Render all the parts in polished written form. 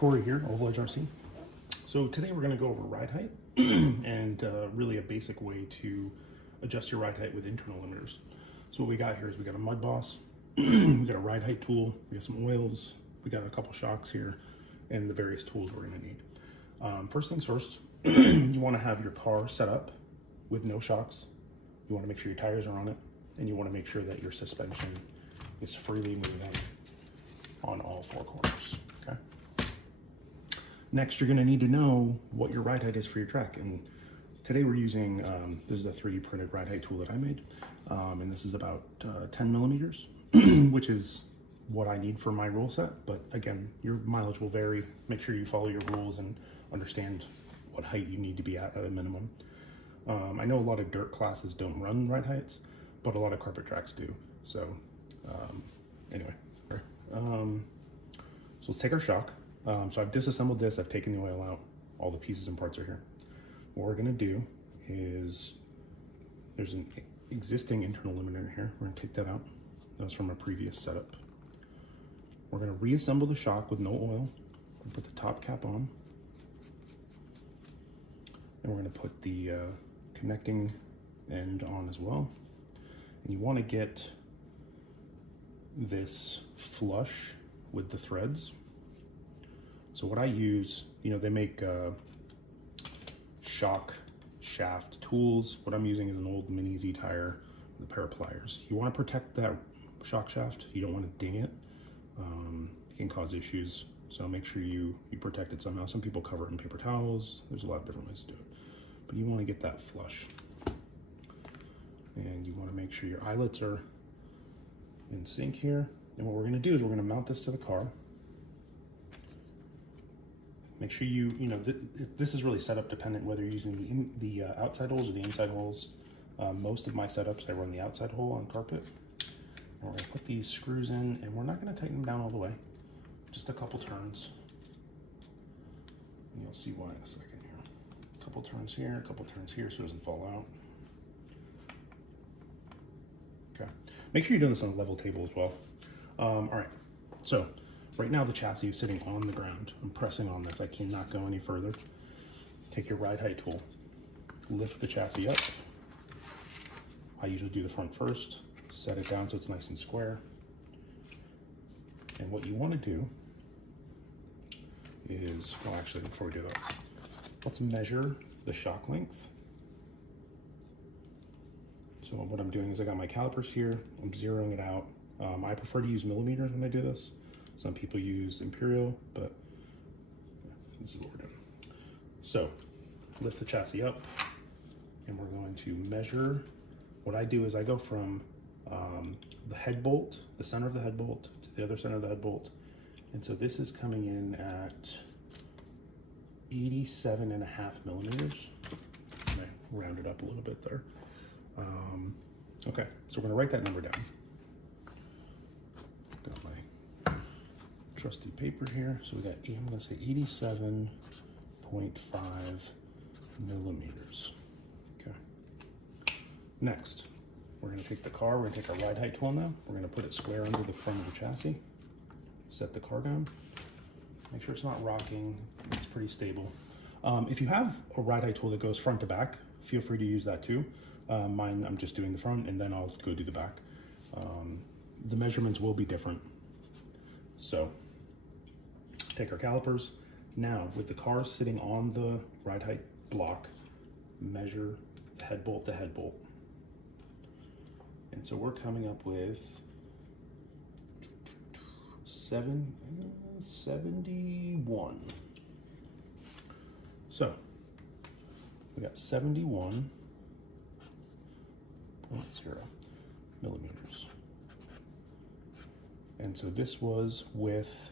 Corey here, OvalEdge RC. So today we're going to go over ride height and really a basic way to adjust your ride height with internal limiters. So what we got here is we got a mudboss, we got a ride height tool, we got some oils, we got a couple shocks here, and the various tools we're going to need. First things first, you want to have your car set up with no shocks. You want to make sure your tires are on it, and you want to make sure that your suspension is freely moving on all four corners. Okay. Next, you're going to need to know what your ride height is for your track. And today we're using, this is a 3D printed ride height tool that I made. And this is about 10 millimeters, which is what I need for my rule set. But again, your mileage will vary. Make sure you follow your rules and understand what height you need to be at a minimum. I know a lot of dirt classes don't run ride heights, but a lot of carpet tracks do. So anyway, so let's take our shock. So I've disassembled this, I've taken the oil out, all the pieces and parts are here. What we're gonna do is, there's an existing internal limiter here. We're gonna take that out. That was from a previous setup. We're gonna reassemble the shock with no oil. We'll put the top cap on. And we're gonna put the connecting end on as well. And you wanna get this flush with the threads. So what I use, you know, they make shock shaft tools. What I'm using is an old mini Z tire with a pair of pliers. You want to protect that shock shaft. You don't want to ding it. It can cause issues. So make sure you protect it somehow. Some people cover it in paper towels. There's a lot of different ways to do it. But you want to get that flush. And you want to make sure your eyelets are in sync here. And what we're going to do is we're going to mount this to the car. Make sure you know, this is really setup dependent whether you're using the outside holes or the inside holes. Most of my setups, I run the outside hole on carpet. And we're gonna put these screws in, and we're not gonna tighten them down all the way. Just a couple turns. And you'll see why in a second here. A couple turns here, a couple turns here so it doesn't fall out. Okay. Make sure you're doing this on a level table as well. All right, so right now the chassis is sitting on the ground. I'm pressing on this, I cannot go any further. Take your ride height tool, lift the chassis up. I usually do the front first, set it down so it's nice and square. And what you want to do is, well actually before we do that, let's measure the shock length. So what I'm doing is I got my calipers here, I'm zeroing it out. I prefer to use millimeters when I do this. Some people use imperial, but this is what we're doing. So lift the chassis up, and we're going to measure. What I do is I go from the head bolt, the center of the head bolt, to the other center of the head bolt. And so this is coming in at 87.5 millimeters. I round it up a little bit there. Okay, so we're gonna write that number down. Got my trusty paper here. So we got, I'm gonna say 87.5 millimeters. Okay. Next, we're gonna take the car, we're gonna take our ride height tool now. We're gonna put it square under the front of the chassis. Set the car down. Make sure it's not rocking, it's pretty stable. If you have a ride height tool that goes front to back, feel free to use that too. Mine, I'm just doing the front and then I'll go do the back. The measurements will be different. So take our calipers. Now with the car sitting on the ride height block, measure the head bolt to head bolt. And so we're coming up with 71. So we got 71.0 millimeters. And so this was with,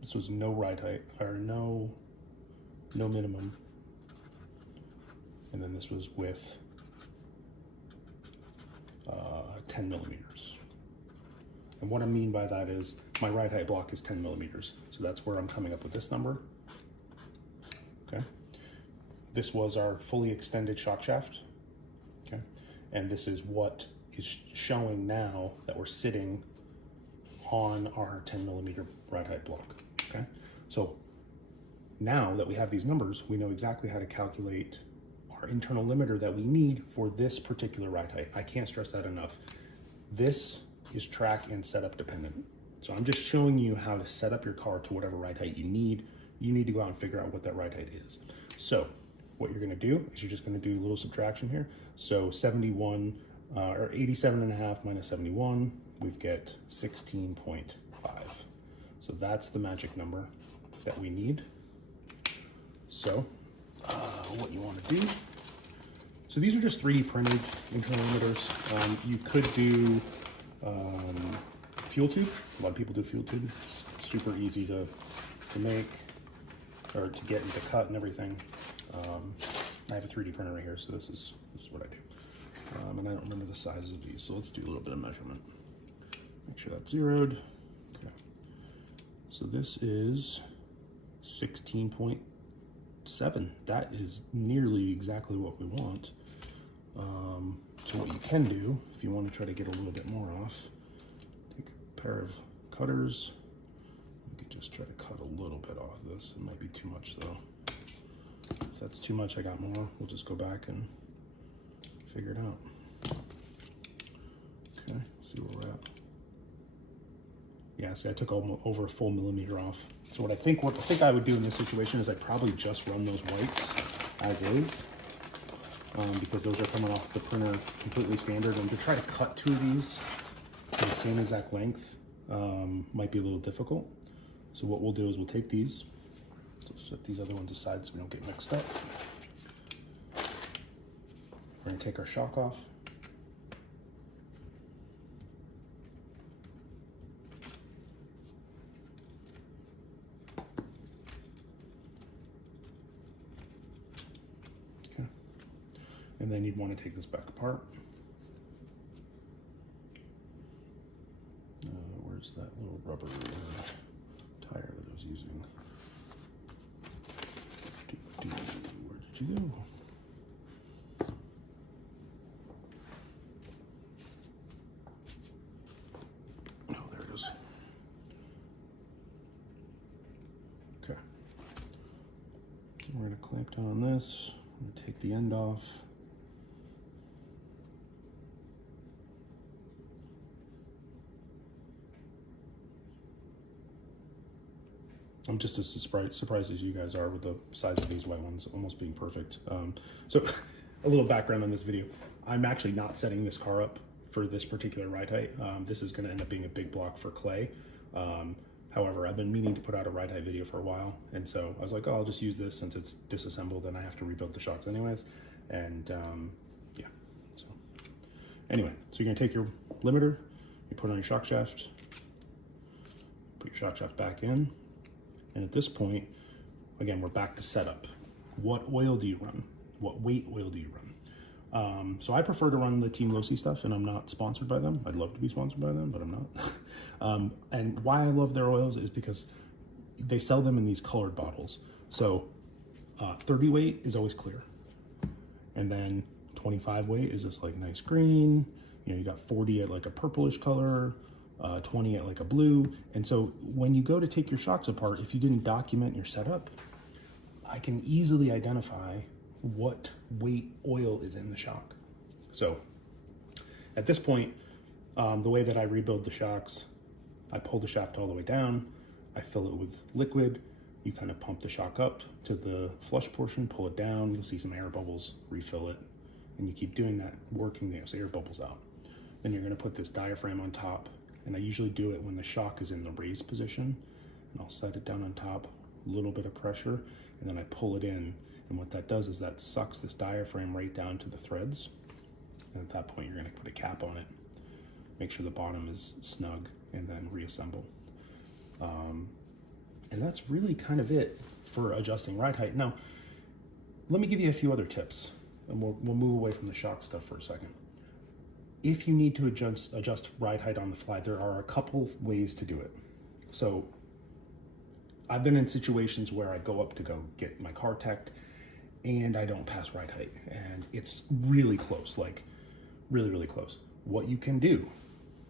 this was no ride height, or no minimum. And then this was with 10 millimeters. And what I mean by that is my ride height block is 10 millimeters. So that's where I'm coming up with this number. Okay. This was our fully extended shock shaft. Okay. And this is what is showing now that we're sitting on our 10mm ride height block, okay? So now that we have these numbers, we know exactly how to calculate our internal limiter that we need for this particular ride height. I can't stress that enough. This is track and setup dependent. So I'm just showing you how to set up your car to whatever ride height you need. You need to go out and figure out what that ride height is. So what you're gonna do is you're just gonna do a little subtraction here. So 71, or 87.5 minus 71, we get 16.5. So that's the magic number that we need. So what you wanna do, so these are just 3D printed internal limiters. You could do fuel tube. A lot of people do fuel tube. It's super easy to make, or to get and to cut and everything. I have a 3D printer right here, so this is what I do. And I don't remember the sizes of these, so let's do a little bit of measurement. Make sure that's zeroed. Okay. So this is 16.7. That is nearly exactly what we want. So what you can do, if you want to try to get a little bit more off, take a pair of cutters. You could just try to cut a little bit off this. It might be too much though. If that's too much, I got more. We'll just go back and figure it out. Okay, see where we're at. Yeah, see, I took over a full millimeter off. So what I think I would do in this situation is I'd probably just run those whites as is, because those are coming off the printer completely standard. And to try to cut 2 of these to the same exact length might be a little difficult. So what we'll do is we'll take these, so set these other ones aside so we don't get mixed up. We're gonna take our shock off. Okay. And then you'd want to take this back apart. Where's that little rubber tire that I was using? Where did you go? Oh, there it is. Okay. So we're going to clamp down on this. I'm going to take the end off. I'm just as surprised as you guys are with the size of these white ones, almost being perfect. So a little background on this video. I'm actually not setting this car up for this particular ride height. This is gonna end up being a big block for clay. However, I've been meaning to put out a ride height video for a while. And so I was like, oh, I'll just use this since it's disassembled and I have to rebuild the shocks anyways. And yeah, so anyway, so you're gonna take your limiter, you put it on your shock shaft, put your shock shaft back in. And at this point, again, we're back to setup. What oil do you run? What weight oil do you run? So I prefer to run the Team Losi stuff, and I'm not sponsored by them. I'd love to be sponsored by them, but I'm not. And why I love their oils is because they sell them in these colored bottles. So 30 weight is always clear. And then 25 weight is this like nice green. You know, you got 40 at like a purplish color, 20 at like a blue. And so when you go to take your shocks apart, if you didn't document your setup, I can easily identify what weight oil is in the shock. So at this point, the way that I rebuild the shocks, I pull the shaft all the way down, I fill it with liquid, you kind of pump the shock up to the flush portion, pull it down, you'll see some air bubbles, refill it, and you keep doing that, working those air bubbles out. Then you're gonna put this diaphragm on top, and I usually do it when the shock is in the raised position, and I'll set it down on top, a little bit of pressure, and then I pull it in, and what that does is that sucks this diaphragm right down to the threads, and at that point you're gonna put a cap on it, make sure the bottom is snug, and then reassemble. And that's really kind of it for adjusting ride height. Now, let me give you a few other tips, and we'll move away from the shock stuff for a second. If you need to adjust ride height on the fly, there are a couple ways to do it. So I've been in situations where I go up to go get my car teched and I don't pass ride height, and it's really close, like really, really close. What you can do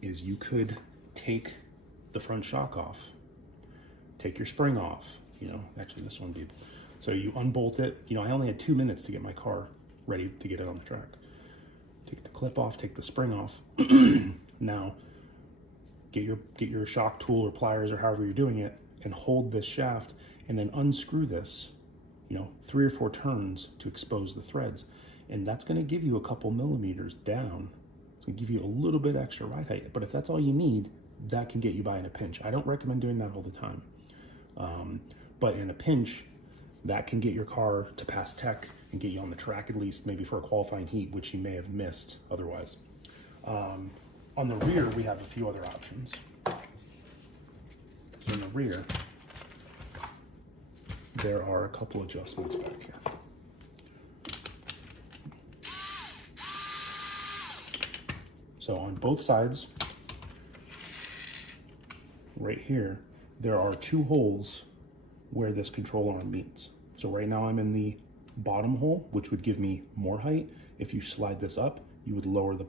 is you could take the front shock off, take your spring off, you know, actually this one be, so you unbolt it. You know, I only had 2 minutes to get my car ready to get it on the track. Take the clip off, take the spring off. Now, get your shock tool or pliers or however you're doing it, and hold this shaft, and then unscrew this, you know, 3 or 4 turns to expose the threads. And that's gonna give you a couple millimeters down. It's gonna give you a little bit extra ride height, but if that's all you need, that can get you by in a pinch. I don't recommend doing that all the time. But in a pinch, that can get your car to pass tech and get you on the track at least, maybe for a qualifying heat, which you may have missed otherwise. On the rear, we have a few other options. So in the rear, there are a couple adjustments back here. So on both sides, right here, there are 2 holes where this control arm meets. So right now I'm in the bottom hole, which would give me more height. If you slide this up, you would lower the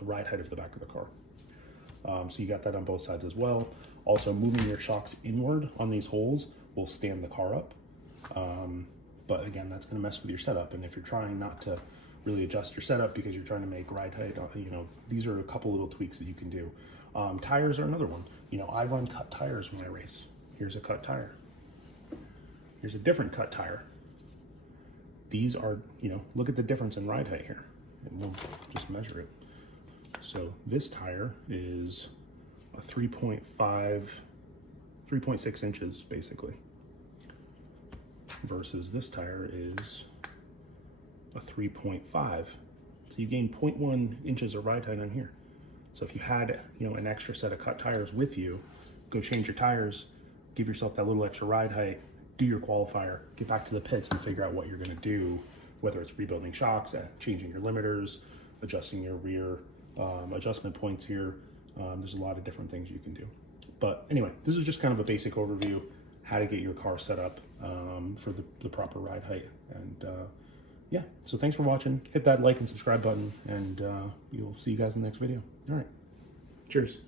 ride height of the back of the car. So you got that on both sides as well. Also, moving your shocks inward on these holes will stand the car up. But again, that's gonna mess with your setup. And if you're trying not to really adjust your setup because you're trying to make ride height, you know, these are a couple little tweaks that you can do. Tires are another one. You know, I run cut tires when I race. Here's a cut tire. Here's a different cut tire. These are, you know, look at the difference in ride height here. And we'll just measure it. So this tire is a 3.6 inches basically, versus this tire is a 3.5. So you gain 0.1 inches of ride height on here. So if you had, you know, an extra set of cut tires with you, go change your tires, give yourself that little extra ride height, do your qualifier, get back to the pits and figure out what you're gonna do, whether it's rebuilding shocks, changing your limiters, adjusting your rear adjustment points here. There's a lot of different things you can do. But anyway, this is just kind of a basic overview, how to get your car set up for the proper ride height. And yeah, so thanks for watching. Hit that like and subscribe button, and you'll see you guys in the next video. All right, cheers.